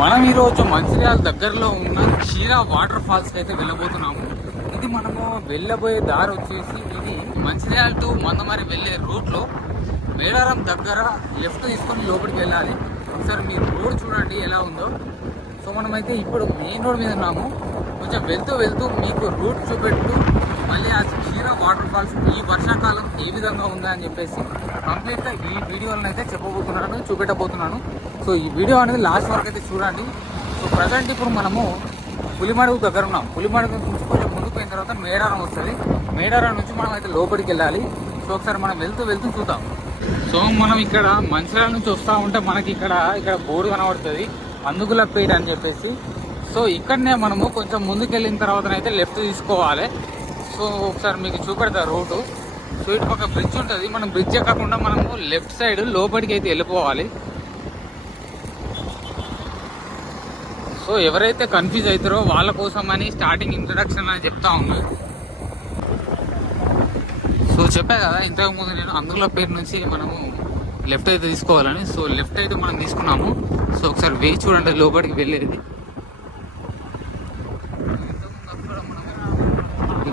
మనం ఈరోజు మంచిర్యాల దగ్గరలో ఉన్న క్షీరా వాటర్ ఫాల్స్ అయితే వెళ్ళబోతున్నాము. ఇది మనము వెళ్ళబోయే దారి వచ్చేసి ఇది మంచిర్యాల టు మందమరి వెళ్ళే రూట్ లో మేడారం దగ్గర లెఫ్ట్ తీసుకొని లోపలికి వెళ్ళాలి. ఒకసారి మీరు రోడ్ చూడండి ఎలా ఉందో. సో మనమైతే ఇప్పుడు మెయిన్ రోడ్ మీద ఉన్నాము. కొంచెం వెళ్తూ వెళ్తూ మీకు రూట్ చూపెడుతూ మళ్ళీ ఆ క్షీరా వాటర్ ఫాల్స్ ఈ వర్షాకాలం ఏ విధంగా ఉందా అని చెప్పేసి కంప్లీట్గా ఈ వీడియోలను అయితే చెప్పబోతున్నాను, చూపెట్టబోతున్నాను. సో ఈ వీడియో అనేది లాస్ట్ వరకు అయితే చూడండి. సో ప్రజెంట్ ఇప్పుడు మనము పులిమడుగు దగ్గర ఉన్నాం. పులిమడుగు నుంచి కొంచెం ముందుకు పోయిన తర్వాత మేడారం వస్తుంది. మేడారం నుంచి మనం అయితే లోపలికి వెళ్ళాలి. సో ఒకసారి మనం వెళ్తూ వెళ్తూ చూద్దాం. సో మనం ఇక్కడ మంచిర్యాల నుంచి వస్తూ ఉంటే మనకి ఇక్కడ బోర్డు కనబడుతుంది, అందుకులపేట అని చెప్పేసి. సో ఇక్కడనే మనము కొంచెం ముందుకు వెళ్ళిన తర్వాత అయితే లెఫ్ట్ తీసుకోవాలి. సో ఒకసారి మీకు చూపెడతా రోడ్డు. సో ఇటు పక్క బ్రిడ్జ్ ఉంటుంది. మనం బ్రిడ్జ్ ఎక్కకుండా మనము లెఫ్ట్ సైడ్ లోపలికి అయితే వెళ్ళిపోవాలి. సో ఎవరైతే కన్ఫ్యూజ్ అవుతారో వాళ్ళ కోసం అని స్టార్టింగ్ ఇంట్రడక్షన్ అని చెప్తా ఉన్నా. సో చెప్పా కదా ఇంతకుముందు నేను అందుకులపేట నుంచి మనము లెఫ్ట్ అయితే తీసుకోవాలని. సో లెఫ్ట్ అయితే మనం తీసుకున్నాము. సో ఒకసారి వేసి చూడండి లోపలికి వెళ్ళేది.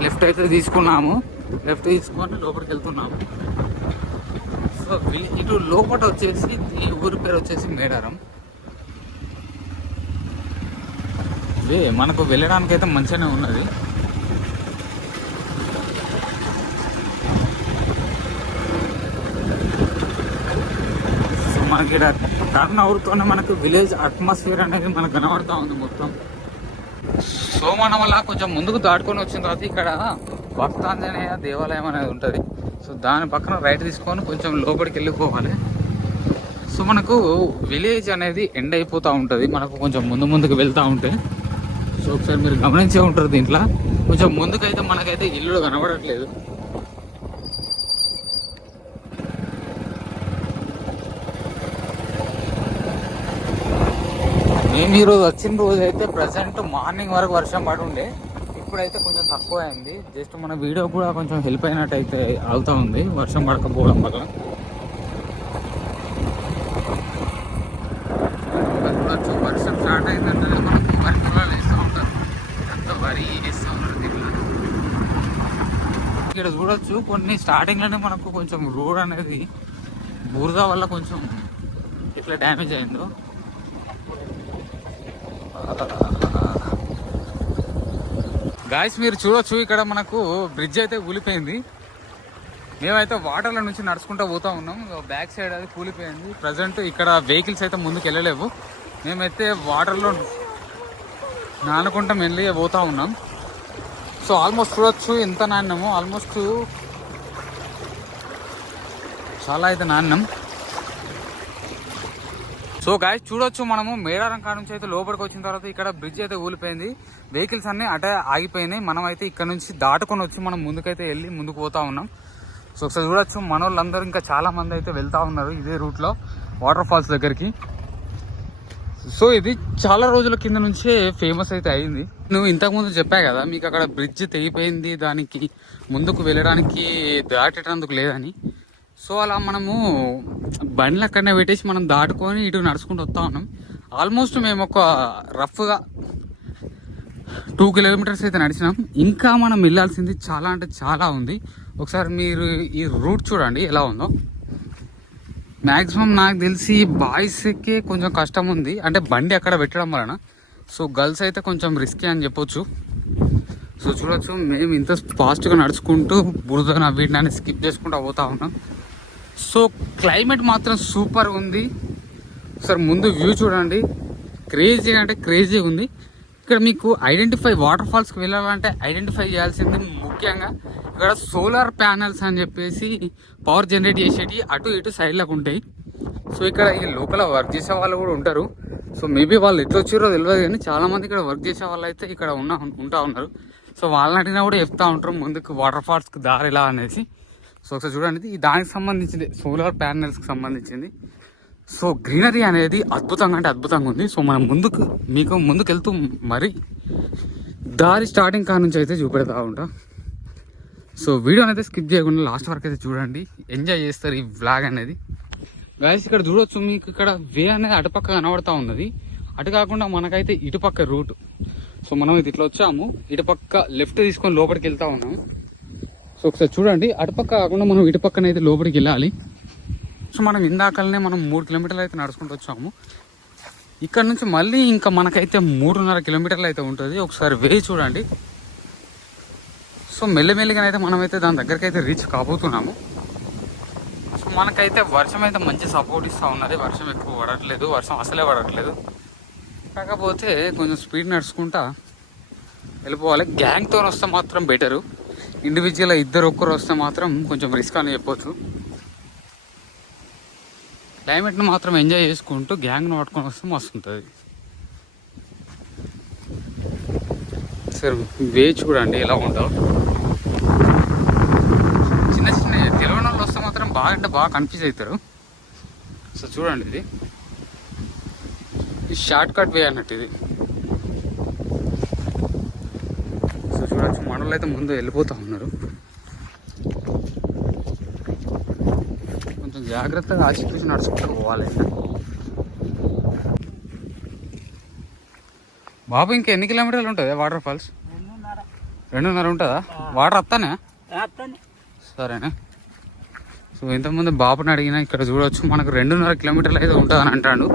లెఫ్ట్ అయితే తీసుకున్నాము. లెఫ్ట్ తీసుకొని లోపలికి వెళ్తున్నాము. సో ఇటు లోపల వచ్చేసి ఈ ఊరి పేరు వచ్చేసి మేడారం. మనకు వెళ్ళడానికి అయితే మంచిగానే ఉన్నది. సో మనకి ఇక్కడ టర్న్ అవుతూనే మనకు విలేజ్ అట్మాస్ఫియర్ అనేది మనకు కనబడతా ఉంది మొత్తం. సో మనం అలా కొంచెం ముందుకు దాటుకొని వచ్చిన తర్వాత ఇక్కడ భక్తాంజనేయ దేవాలయం అనేది ఉంటుంది. సో దాని పక్కన రైట్ తీసుకొని కొంచెం లోపలికి వెళ్ళిపోవాలి. సో మనకు విలేజ్ అనేది ఎండ్ అయిపోతూ ఉంటుంది మనకు కొంచెం ముందుకు వెళ్తూ ఉంటే. సో ఒకసారి మీరు గమనించే ఉంటారు, దీంట్లో కొంచెం ముందుకైతే మనకైతే ఇల్లు కనబడట్లేదు. మేము ఈరోజు వచ్చిన రోజు అయితే ప్రజెంట్ మార్నింగ్ వరకు వర్షం పడి ఉండే. ఇప్పుడైతే కొంచెం తక్కువ అయింది. జస్ట్ మన వీడియో కూడా కొంచెం హెల్ప్ అయినట్టు అయితే అవుతూ ఉంది వర్షం పడకపోవడం వల్ల. చూడొచ్చు వర్షం స్టార్ట్ అయిందంటే మనకు వరి పొలాలు వేస్తూ ఉంటారు, ఎంత వరి వేస్తూ ఉంటారు దీంట్లో. ఇక్కడ చూడొచ్చు కొన్ని స్టార్టింగ్లోనే మనకు కొంచెం రోడ్ అనేది బురద వల్ల కొంచెం ఇట్లా డ్యామేజ్ అయిందో. గాయస్ మీరు చూడొచ్చు ఇక్కడ మనకు బ్రిడ్జ్ అయితే కూలిపోయింది. మేమైతే వాటర్ల నుంచి నడుచుకుంటూ పోతా ఉన్నాం. బ్యాక్ సైడ్ అది కూలిపోయింది. ప్రజెంట్ ఇక్కడ వెహికల్స్ అయితే ముందుకు వెళ్ళలేవు. మేమైతే వాటర్లో నానుకుంటా వెళ్ళి పోతా ఉన్నాం. సో ఆల్మోస్ట్ చూడొచ్చు ఎంత నాణ్యమో, ఆల్మోస్ట్ చాలా అయితే నాణ్యం. సో గాయస్ చూడొచ్చు మనము మేడారం కాడ నుంచి అయితే లోపలికి వచ్చిన తర్వాత ఇక్కడ బ్రిడ్జ్ అయితే ఊలిపోయింది. వెహికల్స్ అన్ని అటే ఆగిపోయినాయి. మనం అయితే ఇక్కడ నుంచి దాటుకొని వచ్చి మనం ముందుకైతే వెళ్ళి ముందుకు పోతా ఉన్నాం. సో ఒకసారి చూడొచ్చు మన వాళ్ళందరూ ఇంకా చాలా మంది అయితే వెళ్తా ఉన్నారు ఇదే రూట్లో వాటర్ ఫాల్స్ దగ్గరికి. సో ఇది చాలా రోజుల కింద నుంచే ఫేమస్ అయితే అయింది. నువ్వు ఇంతకుముందు చెప్పా కదా మీకు అక్కడ బ్రిడ్జ్ తెగిపోయింది, దానికి ముందుకు వెళ్ళడానికి దాటేటందుకు లేదని. సో అలా మనము బండ్లు అక్కడనే పెట్టేసి మనం దాటుకొని ఇటు నడుచుకుంటూ వస్తూ ఉన్నాం. ఆల్మోస్ట్ మేము ఒక రఫ్గా 2 కిలోమీటర్స్ అయితే నడిచినాం. ఇంకా మనం వెళ్ళాల్సింది చాలా అంటే చాలా ఉంది. ఒకసారి మీరు ఈ రూట్ చూడండి ఎలా ఉందో. మ్యాక్సిమం నాకు తెలిసి బాయ్స్కే కొంచెం కష్టం ఉంది, అంటే బండి అక్కడ పెట్టడం వలన. సో గర్ల్స్ అయితే కొంచెం రిస్కీ అని చెప్పొచ్చు. సో చూడొచ్చు మేము ఇంత ఫాస్ట్గా నడుచుకుంటూ బురద వీటిని స్కిప్ చేసుకుంటూ పోతా ఉన్నాం. సో క్లైమేట్ మాత్రం సూపర్ ఉంది. ఒకసారి ముందు వ్యూ చూడండి, క్రేజీ అంటే క్రేజీ ఉంది. ఇక్కడ మీకు వాటర్ ఫాల్స్కి వెళ్ళాలంటే ఐడెంటిఫై చేయాల్సింది ముఖ్యంగా ఇక్కడ సోలార్ ప్యానెల్స్ అని చెప్పేసి పవర్ జనరేట్ చేసేటి అటు ఇటు సైడ్లకు ఉంటాయి. సో ఇక్కడ ఈ లోకల్ వర్క్ చేసే వాళ్ళు కూడా ఉంటారు. సో మేబీ వాళ్ళు ఎట్లా వచ్చారో తెలియదు కానీ చాలామంది ఇక్కడ వర్క్ చేసే వాళ్ళు అయితే ఇక్కడ ఉంటా ఉన్నారు. సో వాళ్ళని అడిగినా కూడా చెప్తా ఉంటారు ముందుకు వాటర్ ఫాల్స్కి దారి ఎలా అనేసి. సో ఒకసారి చూడండి, దానికి సంబంధించింది సోలార్ ప్యానెల్స్కి సంబంధించింది. సో గ్రీనరీ అనేది అద్భుతంగా అంటే అద్భుతంగా ఉంది. సో మనం మీకు ముందుకు వెళ్తూ మరి దారి స్టార్టింగ్ కాడ నుంచి అయితే చూపెడతా ఉంటా. సో వీడియో అయితే స్కిప్ చేయకుండా లాస్ట్ వరకు అయితే చూడండి, ఎంజాయ్ చేస్తారు ఈ వ్లాగ్ అనేది. గాయస్ ఇక్కడ చూడొచ్చు మీకు ఇక్కడ వే అనేది అటుపక్క కనబడతా ఉన్నది. అటు కాకుండా మనకైతే ఇటుపక్క రూట్. సో మనం ఇది ఇట్లా వచ్చాము, ఇటుపక్క లెఫ్ట్ తీసుకొని లోపలికి వెళ్తా ఉన్నాము. సో ఒకసారి చూడండి, అటుపక్క కాకుండా మనం ఇటుపక్కన అయితే లోపలికి వెళ్ళాలి. సో మనం ఇందాకలనే మనం 3 కిలోమీటర్లు అయితే నడుచుకుంటూ వచ్చాము. ఇక్కడ నుంచి మళ్ళీ ఇంకా మనకైతే 3.5 కిలోమీటర్లు అయితే ఉంటుంది. ఒకసారి వే చూడండి. సో మెల్లిమెల్లిగానైతే మనమైతే దాని దగ్గరికి అయితే రీచ్ కాబోతున్నాము. సో మనకైతే వర్షం అయితే మంచి సపోర్ట్ ఇస్తూ ఉన్నది. వర్షం ఎక్కువ పడట్లేదు, వర్షం అసలే పడట్లేదు. కాకపోతే కొంచెం స్పీడ్ నడుచుకుంటా వెళ్ళిపోవాలి. గ్యాంగ్తో వస్తే మాత్రం బెటరు. ఇండివిజువల్గా ఒక్కరు వస్తే మాత్రం కొంచెం రిస్క్ అని చెప్పొచ్చు. క్లైమేట్ని మాత్రం ఎంజాయ్ చేసుకుంటూ గ్యాంగ్ను పట్టుకొని వస్తే మస్తు ఉంటుంది. సరే వే చూడండి ఎలా ఉంటావు. చిన్న చిన్న తెలియని వాళ్ళు వస్తే మాత్రం బాగా అంటే బాగా కన్ఫ్యూజ్ అవుతారు. సో చూడండి, ఇది షార్ట్ కట్ వే అన్నట్టు ఇది. సో చూడొచ్చు, మనలో అయితే ముందు వెళ్ళిపోతూ ఉన్నారు. కొంచెం జాగ్రత్తగా ఆచితూచి నడుచుకుంటూ పోవాలి. బాబు ఇంకా ఎన్ని కిలోమీటర్లు ఉంటుంది వాటర్ ఫాల్స్? 2.5 ఉంటుందా? వాటర్ వస్తానే? సరేనా. సో ఇంతకుముందు బాబుని అడిగినా ఇక్కడ చూడవచ్చు మనకు 2.5 కిలోమీటర్లు అయితే ఉంటుందని అంటాడు.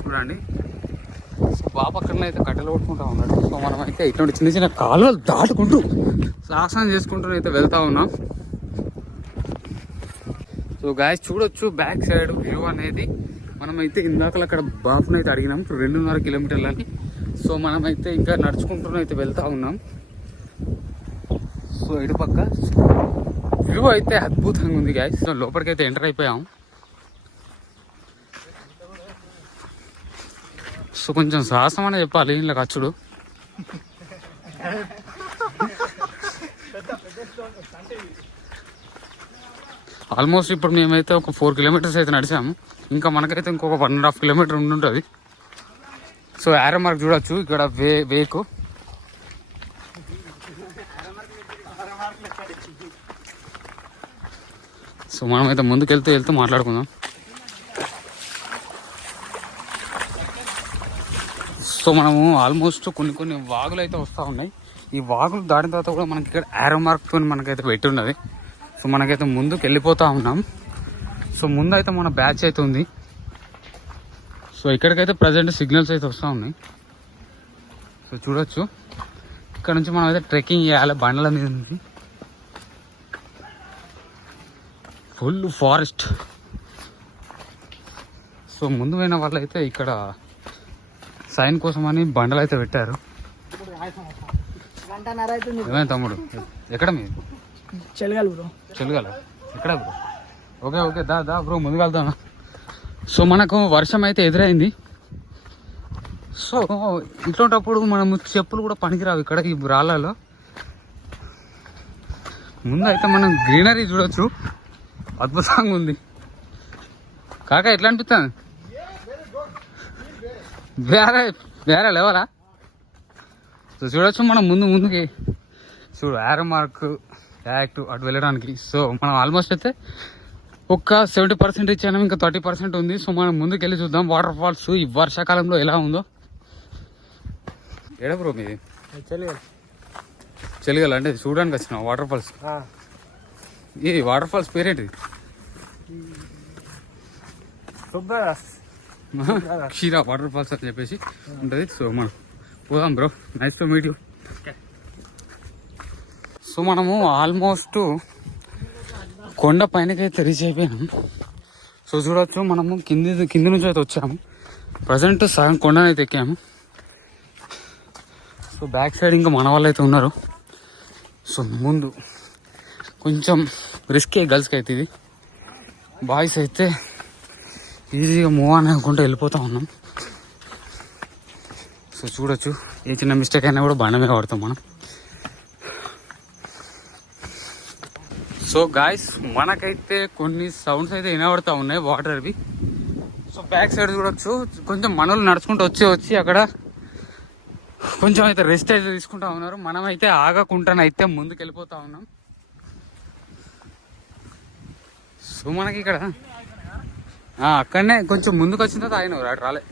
చూడండి, సో బాబు అక్కడనే అయితే కట్టెలు కొట్టుకుంటా ఉన్నాడు. సో మనం అయితే ఇటువంటి చిన్న చిన్న కాలువలు దాటుకుంటూ సాహసం చేసుకుంటూ అయితే వెళ్తా ఉన్నాం. సో గాయస్ చూడొచ్చు బ్యాక్ సైడ్ వ్యూ అనేది. మనమైతే ఇందాకలు అక్కడ బాబుని అయితే అడిగినాం 2.5 కిలోమీటర్లు అని. సో మనమైతే ఇంకా నడుచుకుంటూ అయితే వెళ్తా ఉన్నాం. సో ఇటు పక్క వ్యూ అయితే అద్భుతంగా ఉంది గాయస్. సో లోపలికి అయితే ఎంటర్ అయిపోయాం. సో కొంచెం సాహసం అనే చెప్పాలి ఇలా ఖర్చుడు. ఆల్మోస్ట్ ఇప్పుడు మేమైతే ఒక 4 కిలోమీటర్స్ అయితే నడిచాము. ఇంకా మనకైతే ఇంకొక 1.5 కిలోమీటర్ ఉండుంటుంది. సో యారో మార్క్ చూడొచ్చు ఇక్కడ వేకు. సో మనమైతే ముందుకు వెళ్తూ మాట్లాడుకుందాం. సో మనము ఆల్మోస్ట్ కొన్ని వాగులు అయితే వస్తూ ఉన్నాయి. ఈ వాగులు దాటిన తర్వాత కూడా మనకి ఇక్కడ యారో మార్క్తో మనకైతే పెట్టి ఉన్నది. సో మనకైతే ముందుకు వెళ్ళిపోతూ ఉన్నాం. సో ముందు అయితే మన బ్యాచ్ అయితే ఉంది. సో ఇక్కడికైతే ప్రజెంట్ సిగ్నల్స్ అయితే వస్తూ ఉన్నాయి. సో చూడొచ్చు, ఇక్కడ నుంచి మనం అయితే ట్రెక్కింగ్ చేయాలి బండల మీద నుంచి. Full forest. సో ముందు పోయిన వాళ్ళు అయితే ఇక్కడ సైన్ కోసం అని బండలు అయితే పెట్టారు. ఏమైనా తమ్ముడు ఎక్కడ మీరు? చెలగాలి బ్రో. చెలగాల ఎక్కడ బ్రో? ఓకే దా బ్రో ముందుకు వెళ్దాం. సో మనకు వర్షం అయితే ఎదురైంది. సో ఇట్లాంటప్పుడు మనం చెప్పులు కూడా పనికిరావు ఇక్కడ ఈ రాళ్ళలో. ముందు అయితే మనం గ్రీనరీ చూడొచ్చు, అద్భుతంగా ఉంది. కాక ఎట్లా అనిపిస్తుంది? వేరే లెవలా. సో చూడొచ్చు మనం ముందుకి చూడు యారో మార్క్ యాక్ట్ అటు వెళ్ళడానికి. సో మనం ఆల్మోస్ట్ అయితే ఒక 70% ఇచ్చాము, ఇంకా 30% ఉంది. సో మనం ముందుకు వెళ్ళి చూద్దాం వాటర్ ఫాల్స్ ఈ వర్షాకాలంలో ఎలా ఉందో. ఎడ బ్రో మీది? చెలిగల అంటే చూడడానికి వచ్చిన వాటర్ ఫాల్స్. ఈ water falls పేరేంటిది? Ksheera water falls అని చెప్పేసి ఉంటుంది. సో మనం పోదాం bro. Nice to meet you. So మనము ఆల్మోస్ట్ కొండ పైనకైతే రీచ్ అయిపోయినాం. సో చూడొచ్చు మనము కింది నుంచి అయితే వచ్చాము. ప్రజెంట్ సగం కొండనైతే ఎక్కాము. సో బ్యాక్ సైడ్ ఇంకా మన వాళ్ళు అయితే ఉన్నారు. సో ముందు కొంచెం రిస్కే గర్ల్స్కి అయితే ఇది. బాయ్స్ అయితే ఈజీగా మూవ్ అని అనుకుంటూ వెళ్ళిపోతూ ఉన్నాం. సో చూడొచ్చు, ఏ చిన్న మిస్టేక్ అయినా కూడా బండ మీద పడతాం మనం. సో గాయస్ మనకైతే కొన్ని సౌండ్స్ అయితే వినబడతా ఉన్నాయి వాటర్వి. సో బ్యాక్ సైడ్ చూడొచ్చు కొంచెం మనోళ్ళు నడుచుకుంటూ వచ్చి అక్కడ కొంచెం అయితే రెస్ట్ అయితే తీసుకుంటా ఉన్నారు. మనమైతే ఆగకుండానైతే ముందుకు వెళ్ళిపోతా ఉన్నాం. సో మనకి ఇక్కడ అక్కడనే కొంచెం ముందుకు వచ్చిన తర్వాత ఆయన రాలే.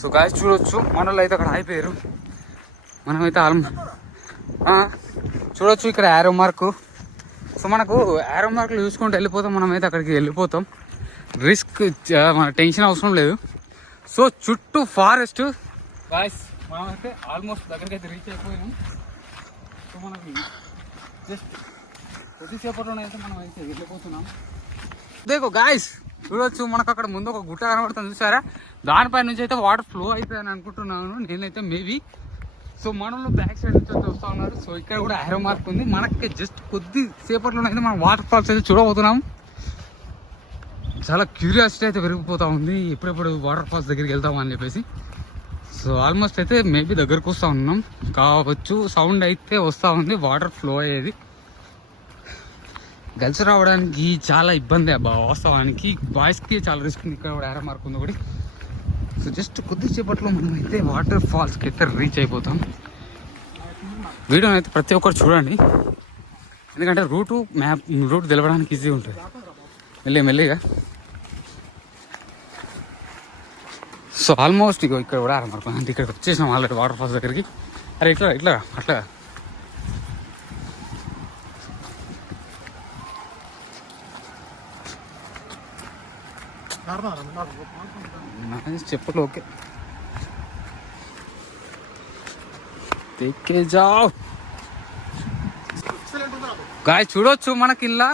సో గాయస్ చూడొచ్చు మనలో అయితే అక్కడ అయిపోయారు. మనమైతే చూడొచ్చు ఇక్కడ యారో మార్కు. సో మనకు యారో మార్కులు చూసుకుంటూ వెళ్ళిపోతాం. మనమైతే అక్కడికి వెళ్ళిపోతాం. రిస్క్ మన టెన్షన్ అవసరం లేదు. సో చుట్టూ ఫారెస్ట్ గాయస్. మనమైతే ఆల్మోస్ట్ దగ్గరికి అయితే రీచ్ అయిపోయాం. సో మనకి జస్ట్ కొద్దిసేపట్లోనైతే మనం అయితే వెళ్ళిపోతున్నాం. దేకో గాయస్ చూడొచ్చు మనకు అక్కడ ముందు ఒక గుట్ట కనబడుతుంది చూసారా. దానిపై నుంచి అయితే వాటర్ ఫ్లో అవుతాయని అనుకుంటున్నాను నేనైతే మేబీ. సో మనలో బ్యాక్ సైడ్ నుంచి అయితే వస్తూ ఉన్నారు. సో ఇక్కడ కూడా యారో మార్క్ ఉంది. మనకి జస్ట్ కొద్ది సేపట్లోనైతే మనం వాటర్ ఫాల్స్ అయితే చూడబోతున్నాం. చాలా క్యూరియాసిటీ అయితే పెరిగిపోతూ ఉంది ఎప్పుడెప్పుడు వాటర్ ఫాల్స్ దగ్గరికి వెళ్తామని అని చెప్పేసి. సో ఆల్మోస్ట్ అయితే మేబీ దగ్గరకు వస్తూ ఉన్నాం కావచ్చు. సౌండ్ అయితే వస్తూ ఉంది వాటర్ ఫ్లో అయ్యేది. గర్ల్స్ రావడానికి చాలా ఇబ్బంది అబ్బా వాస్తవానికి. బాయ్స్కి చాలా రిస్క్ ఉంది. ఇక్కడ కూడా యారో మార్క్ ఉంది ఒకటి. సో జస్ట్ కొద్దిసేపట్లో మనం అయితే వాటర్ ఫాల్స్కి అయితే రీచ్ అయిపోతాం. వీడియోని అయితే ప్రతి ఒక్కరు చూడండి, ఎందుకంటే రూట్ తెలవడానికి ఈజీ ఉంటుంది మెల్లిగా. సో ఆల్మోస్ట్ ఇక్కడ కూడా యారో మార్క్ అంటే ఇక్కడికి వచ్చేసాం ఆల్రెడీ వాటర్ ఫాల్స్ దగ్గరికి. అరే ఇట్లా అట్లా చెప్పలు ఓకే తెక్కే జావ్ గాయ. చూడొచ్చు మనకి ఇలా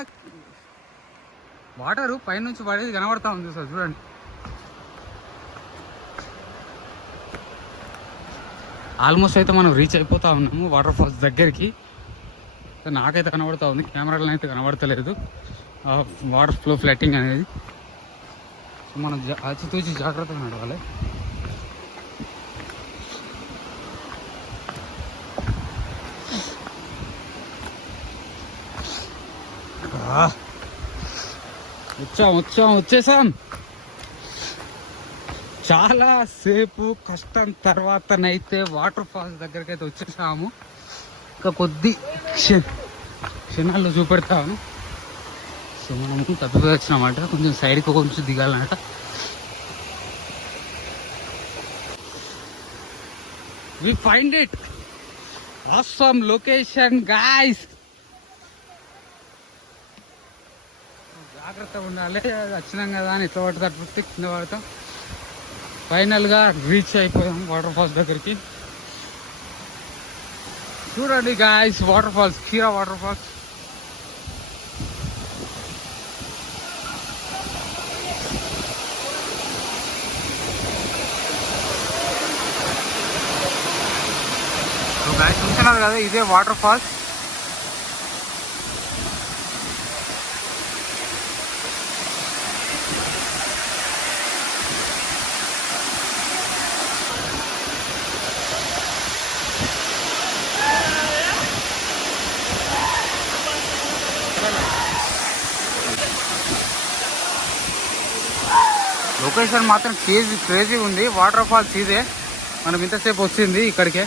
వాటర్ పైనుంచి పడేది కనబడతా ఉంది సార్ చూడండి. ఆల్మోస్ట్ అయితే మనం రీచ్ అయిపోతా ఉన్నాము వాటర్ ఫాల్స్ దగ్గరికి. నాకైతే కనబడతా ఉంది, కెమెరాలో అయితే కనబడతలేదు వాటర్ ఫ్లో ఫ్లట్టింగ్ అనేది. మనం ఆచితూచి జాగ్రత్తగా నడవాలి. వచ్చేసాం. చాలా సేపు కష్టం తర్వాతనైతే వాటర్ ఫాల్స్ దగ్గరికి అయితే వచ్చేసాము. ఇంకా కొద్ది క్షణాల్లో చూపెడతాను. సో మనం తప్పిపోయి వచ్చినామంట, కొంచెం సైడ్కి కొంచెం దిగాలన్నట. We find it awesome location guys. జాగ్రత్తగా ఉండాలి, వచ్చినాం కదా అని ఎట్లా పడితే అట్లా కింద పడతాం. ఫైనల్గా రీచ్ అయిపోయాం వాటర్ ఫాల్స్ దగ్గరికి. చూడండి guys waterfalls, Khira waterfalls. చూస్తున్నారు కదా ఇదే వాటర్ ఫాల్స్. లొకేషన్ మాత్రం క్రేజీ ఉంది. వాటర్ ఫాల్స్ ఇదే, మనం ఇంతసేపు వచ్చింది ఇక్కడికే.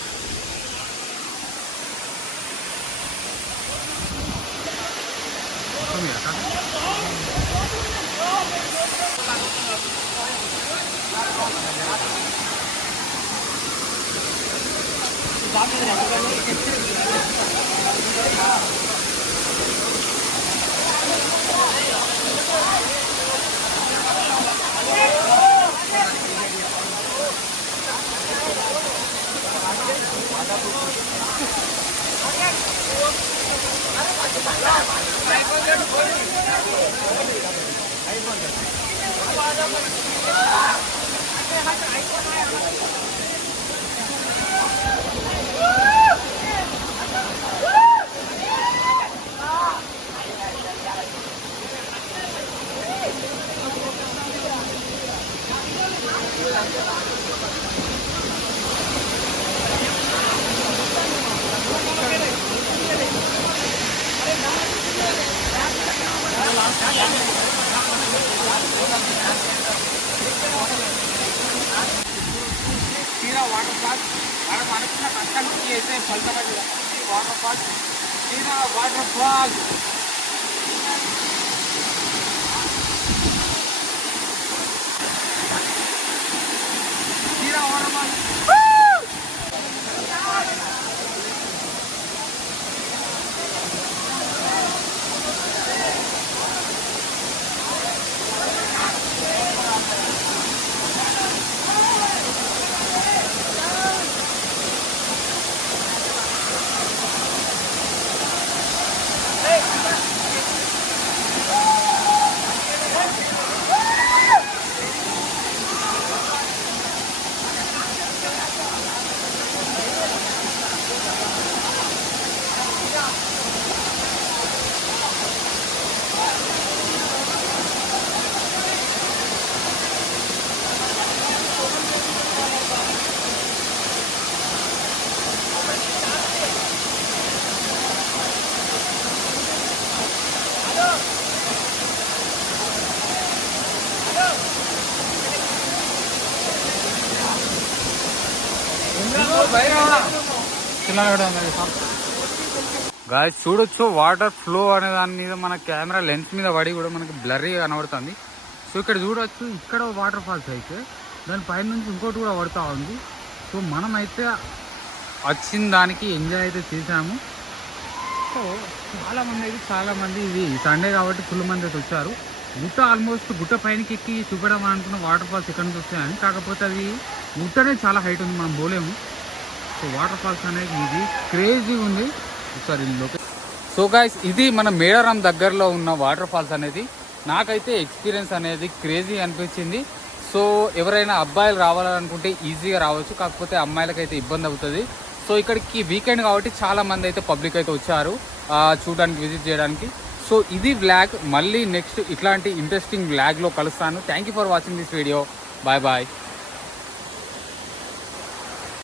మనం అనుకున్న కష్టానికి అయితే ఫలితమైంది. Waterfalls waterfalls guys చూడొచ్చు వాటర్ ఫ్లో అనే దాని మీద మన కెమెరా లెన్స్ మీద పడి కూడా మనకి బ్లర్రీగా కనబడుతుంది. సో ఇక్కడ చూడొచ్చు, ఇక్కడ వాటర్ ఫాల్స్ అయితే దాని పైన నుంచి ఇంకోటి కూడా పడుతూ ఉంది. సో మనమైతే వచ్చిన దానికి ఎంజాయ్ అయితే చేసాము. సో చాలామంది ఇది సండే కాబట్టి ఫుల్ మంది అయితే వచ్చారు. గుట్ట ఆల్మోస్ట్ గుట్ట పైనకి ఎక్కి చూపడం అనుకున్న వాటర్ ఫాల్స్ ఇక్కడ నుంచి వచ్చాయని, కాకపోతే అది గుట్టనే చాలా హైట్ ఉంది, మనం పోలేము. సో వాటర్ ఫాల్స్ అనేది ఇది క్రేజీ ఉంది. ఒకసారి సో గాయ్స్ ఇది మన మేడారం దగ్గరలో ఉన్న వాటర్ ఫాల్స్ అనేది నాకైతే ఎక్స్పీరియన్స్ అనేది క్రేజీ అనిపించింది. సో ఎవరైనా అబ్బాయిలు రావాలనుకుంటే ఈజీగా రావచ్చు, కాకపోతే అమ్మాయిలకైతే ఇబ్బంది అవుతుంది. సో ఇక్కడికి వీకెండ్ కాబట్టి చాలా మంది అయితే పబ్లిక్ అయితే వచ్చారు చూడడానికి, విజిట్ చేయడానికి. సో ఇది వ్లాగ్, మళ్ళీ నెక్స్ట్ ఇట్లాంటి ఇంట్రెస్టింగ్ వ్లాగ్లో కలుస్తాను. Thank you for watching this video. Bye bye.